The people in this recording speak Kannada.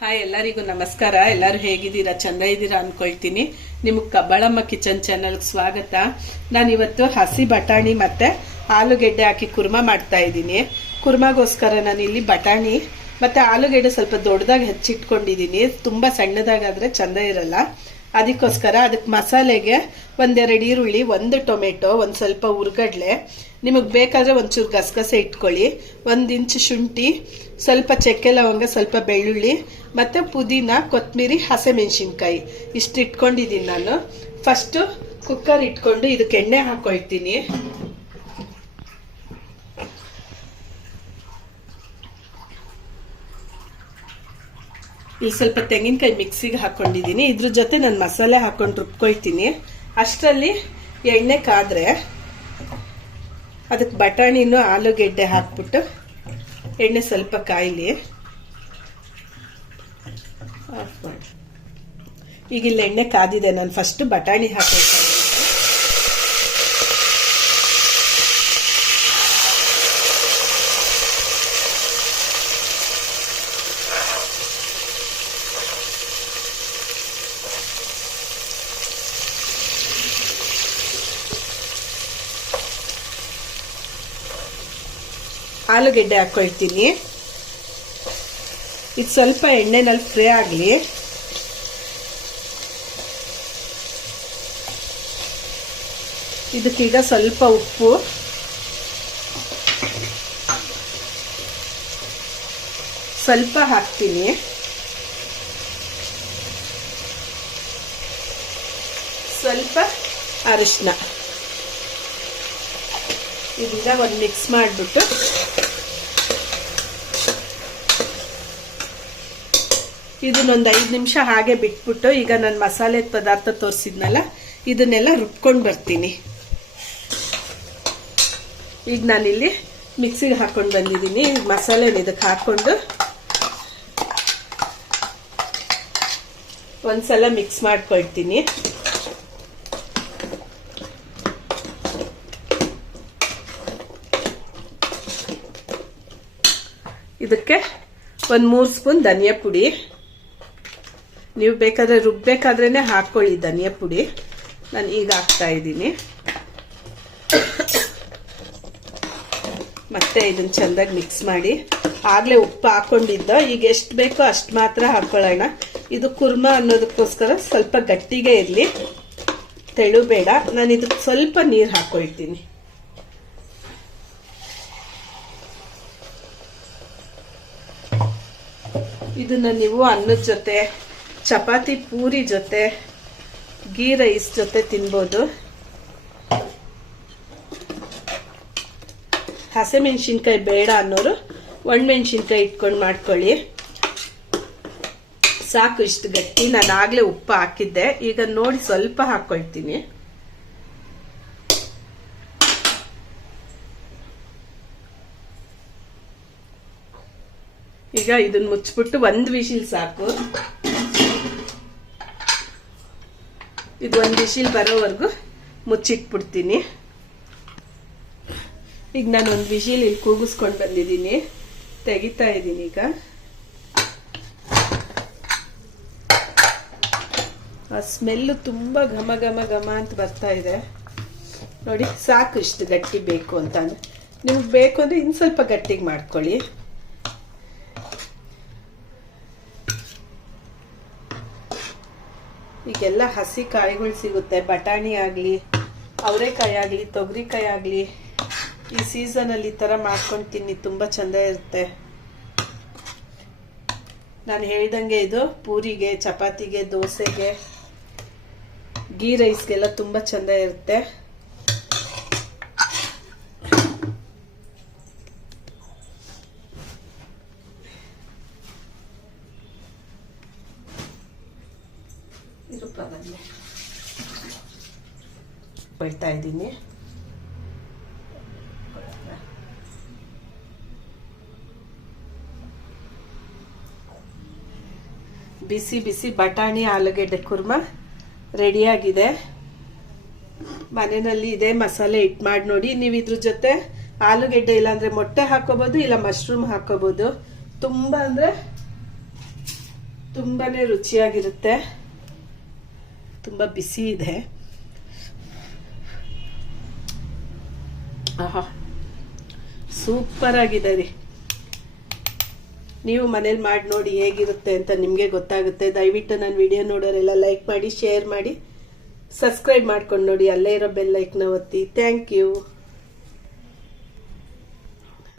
ಹಾಯ್ ಎಲ್ಲರಿಗೂ ನಮಸ್ಕಾರ. ಎಲ್ಲರೂ ಹೇಗಿದ್ದೀರಾ? ಚಂದ ಇದ್ದೀರಾ ಅನ್ಕೊಳ್ತೀನಿ. ನಿಮಗೆ ಕಬ್ಬಳಮ್ಮ ಕಿಚನ್ ಚಾನಲ್ಗೆ ಸ್ವಾಗತ. ನಾನು ಇವತ್ತು ಹಸಿ ಬಟಾಣಿ ಮತ್ತೆ ಆಲೂಗೆಡ್ಡೆ ಹಾಕಿ ಕುರ್ಮಾ ಮಾಡ್ತಾ ಇದ್ದೀನಿ. ಕುರ್ಮಾಗೋಸ್ಕರ ನಾನು ಇಲ್ಲಿ ಬಟಾಣಿ ಮತ್ತೆ ಆಲೂಗೆಡ್ಡೆ ಸ್ವಲ್ಪ ದೊಡ್ಡದಾಗಿ ಹೆಚ್ಚಿಟ್ಕೊಂಡಿದ್ದೀನಿ. ತುಂಬಾ ಸಣ್ಣದಾಗಾದ್ರೆ ಚಂದ ಇರಲ್ಲ. ಅದಕ್ಕೋಸ್ಕರ ಅದಕ್ಕೆ ಮಸಾಲೆಗೆ ಒಂದೆರಡು ಈರುಳ್ಳಿ, ಒಂದು ಟೊಮೆಟೊ, ಒಂದು ಸ್ವಲ್ಪ ಉರ್ಗಡ್ಲೆ. ನಿಮಗೆ ಬೇಕಾದರೆ ಒಂಚೂರು ಗಸಗಸೆ ಇಟ್ಕೊಳ್ಳಿ. ಒಂದು ಇಂಚು ಶುಂಠಿ, ಸ್ವಲ್ಪ ಚಕ್ಕೆ ಲವಂಗ, ಸ್ವಲ್ಪ ಬೆಳ್ಳುಳ್ಳಿ, ಮತ್ತು ಪುದೀನ ಕೊತ್ತಂಬರಿ ಹಸಿಮೆಣ್ಸಿನ್ಕಾಯಿ. ಇಷ್ಟು ಇಟ್ಕೊಂಡಿದ್ದೀನಿ ನಾನು. ಫಸ್ಟು ಕುಕ್ಕರ್ ಇಟ್ಕೊಂಡು ಇದಕ್ಕೆ ಎಣ್ಣೆ ಹಾಕೊಳ್ತೀನಿ. ಇಲ್ಲಿ ಸ್ವಲ್ಪ ತೆಂಗಿನಕಾಯಿ ಮಿಕ್ಸಿಗೆ ಹಾಕೊಂಡಿದ್ದೀನಿ. ಇದ್ರ ಜೊತೆ ನಾನು ಮಸಾಲೆ ಹಾಕೊಂಡು ರುಬ್ಕೊಳ್ತೀನಿ. ಅಷ್ಟರಲ್ಲಿ ಎಣ್ಣೆ ಕಾದ್ರೆ ಅದಕ್ಕೆ ಬಟಾಣಿನೂ ಆಲೂಗೆಡ್ಡೆ ಹಾಕ್ಬಿಟ್ಟು ಎಣ್ಣೆ ಸ್ವಲ್ಪ ಕಾಯಿಲಿ. ಈಗ ಇಲ್ಲಿ ಎಣ್ಣೆ ಕಾದಿದೆ. ನಾನು ಫಸ್ಟ್ ಬಟಾಣಿ ಹಾಕೊಳ್ತಾ ಇದ್ದೀನಿ. ಆಲೂಗೆಡ್ಡೆ ಹಾಕೊಳ್ತೀನಿ. ಇದು ಸ್ವಲ್ಪ ಎಣ್ಣೆನಲ್ಲಿ ಫ್ರೈ ಆಗಲಿ. ಇದಕ್ಕೀಗ ಸ್ವಲ್ಪ ಉಪ್ಪು. ಸ್ವಲ್ಪ ಹಾಕ್ತೀನಿ. ಸ್ವಲ್ಪ ಅರಿಶಿನ ಇದೀಗ ಒಂದು ಮಿಕ್ಸ್ ಮಾಡಿಬಿಟ್ಟು ಇದನ್ನೊಂದು ಐದು ನಿಮಿಷ ಹಾಗೆ ಬಿಟ್ಬಿಟ್ಟು ಈಗ ನಾನು ಮಸಾಲೆ ಪದಾರ್ಥ ತೋರಿಸಿದ್ನಲ್ಲ, ಇದನ್ನೆಲ್ಲ ರುಬ್ಕೊಂಡು ಬರ್ತೀನಿ. ಈಗ ನಾನಿಲ್ಲಿ ಮಿಕ್ಸಿಗೆ ಹಾಕೊಂಡು ಬಂದಿದ್ದೀನಿ. ಮಸಾಲೆ ಇದಕ್ಕೆ ಹಾಕ್ಕೊಂಡು ಒಂದ್ಸಲ ಮಿಕ್ಸ್ ಮಾಡ್ಕೊಳ್ತೀನಿ. ಇದಕ್ಕೆ ಒಂದು ಮೂರು ಸ್ಪೂನ್ ಧನಿಯಾ ಪುಡಿ. ನೀವು ಬೇಕಾದ್ರೆ ರುಬ್ಬೇಕಾದ್ರೇನೆ ಹಾಕೊಳ್ಳಿ ಧನಿಯಾ ಪುಡಿ. ನಾನು ಈಗ ಹಾಕ್ತಾ ಇದ್ದೀನಿ. ಮತ್ತೆ ಇದನ್ನ ಚೆಂದಾಗಿ ಮಿಕ್ಸ್ ಮಾಡಿ. ಆಗಲೇ ಉಪ್ಪು ಹಾಕೊಂಡಿದ್ದ. ಈಗ ಎಷ್ಟು ಬೇಕೋ ಅಷ್ಟು ಮಾತ್ರ ಹಾಕೊಳ್ಳೋಣ. ಇದು ಕುರ್ಮಾ ಅನ್ನೋದಕ್ಕೋಸ್ಕರ ಸ್ವಲ್ಪ ಗಟ್ಟಿಗೆ ಇರಲಿ. ತೆಳು ಬೇಡ. ನಾನು ಇದಕ್ಕೆ ಸ್ವಲ್ಪ ನೀರು ಹಾಕೊಳ್ತೀನಿ. ಇದನ್ನ ನೀವು ಅನ್ನದ ಜೊತೆ, ಚಪಾತಿ ಪೂರಿ ಜೊತೆ ಗೀ ರೈಸ್ ಜೊತೆ ತಿನ್ಬೋದು. ಹಸಿಮೆಣ್ಸಿನ್ಕಾಯಿ ಬೇಡ ಅನ್ನೋರು ಒಣಮೆಣ್ಸಿನ್ಕಾಯಿ ಇಟ್ಕೊಂಡು ಮಾಡ್ಕೊಳ್ಳಿ. ಸಾಕು ಇಷ್ಟು ಗಟ್ಟಿ. ನಾನು ಆಗಲೇ ಉಪ್ಪು ಹಾಕಿದ್ದೆ. ಈಗ ನೋಡಿ ಸ್ವಲ್ಪ ಹಾಕೊಳ್ತೀನಿ. ಈಗ ಇದನ್ನ ಮುಚ್ಚಿಬಿಟ್ಟು ಒಂದು ವಿಶಿಲ್ ಸಾಕು. ಇದು ಒಂದು ವಿಶಿಲ್ ಬರೋವರೆಗೂ ಮುಚ್ಚಿಟ್ಬಿಡ್ತೀನಿ. ಈಗ ನಾನು ಒಂದು ವಿಶಿಲ್ ಇಲ್ಲಿ ಕೂಗಿಸ್ಕೊಂಡು ಬಂದಿದ್ದೀನಿ. ತೆಗಿತಾ ಇದ್ದೀನಿ ಈಗ. ಆ ಸ್ಮೆಲ್ಲು ತುಂಬ ಘಮ ಘಮ ಘಮ ಅಂತ ಬರ್ತಾ ಇದೆ. ನೋಡಿ, ಸಾಕು ಇಷ್ಟು ಗಟ್ಟಿ ಬೇಕು ಅಂತ. ನಿಮ್ಗೆ ಬೇಕು ಅಂದರೆ ಇನ್ನು ಸ್ವಲ್ಪ ಗಟ್ಟಿಗೆ ಮಾಡ್ಕೊಳ್ಳಿ. ಈಗೆಲ್ಲ ಹಸಿ ಕಾಯಿಗಳು ಸಿಗುತ್ತೆ. ಬಟಾಣಿ ಆಗಲಿ ಅವರೆಕಾಯಿ ಆಗಲಿ ತೊಗರಿಕಾಯಿ ಆಗಲಿ ಈ ಸೀಸನಲ್ಲಿ ಈ ಥರ ಮಾಡ್ಕೊಂಡು ತಿನ್ನಿ, ತುಂಬ ಚೆಂದ ಇರುತ್ತೆ. ನಾನು ಹೇಳ್ದಂಗೆ ಇದು ಪೂರಿಗೆ, ಚಪಾತಿಗೆ, ದೋಸೆಗೆ ಗೀ ರೈಸ್ಗೆಲ್ಲ ತುಂಬ ಚೆಂದ ಇರುತ್ತೆ. ಕೊಳ್ತಾ ಇದ್ದೀನಿ. ಬಿಸಿ ಬಿಸಿ ಬಟಾಣಿ, ಆಲೂಗೆಡ್ಡೆ ಕುರ್ಮ ರೆಡಿಯಾಗಿದೆ ಮನೆಯಲ್ಲಿ ಇದೇ ಮಸಾಲೆ ಇಟ್ಟು ಮಾಡಿ ನೋಡಿ. ನೀವು ಇದ್ರ ಜೊತೆ ಆಲೂಗೆಡ್ಡೆ ಇಲ್ಲಾಂದರೆ ಮೊಟ್ಟೆ ಹಾಕೋಬಹುದು ಇಲ್ಲ ಮಶ್ರೂಮ್ ಹಾಕೋಬಹುದು ತುಂಬಾ ಅಂದ್ರೆ ತುಂಬಾನೇ ರುಚಿಯಾಗಿರುತ್ತೆ. ತುಂಬ ಬಿಸಿ ಇದೆ. ಆಹಾ. ಸೂಪರ್ ಆಗಿದೆ ರೀ. ನೀವು ಮನೇಲಿ ಮಾಡಿ ನೋಡಿ ಹೇಗಿರುತ್ತೆ ಅಂತ ನಿಮಗೆ ಗೊತ್ತಾಗುತ್ತೆ. ದಯವಿಟ್ಟು ನನ್ನ ವಿಡಿಯೋ ನೋಡೋರೆಲ್ಲ ಲೈಕ್ ಮಾಡಿ ಶೇರ್ ಮಾಡಿ ಸಬ್ಸ್ಕ್ರೈಬ್ ಮಾಡ್ಕೊಂಡು ನೋಡಿ. ಅಲ್ಲೇ ಇರೋ ಬೆಲ್ ಲೈಕ್ನ ಒತ್ತಿ. Thank you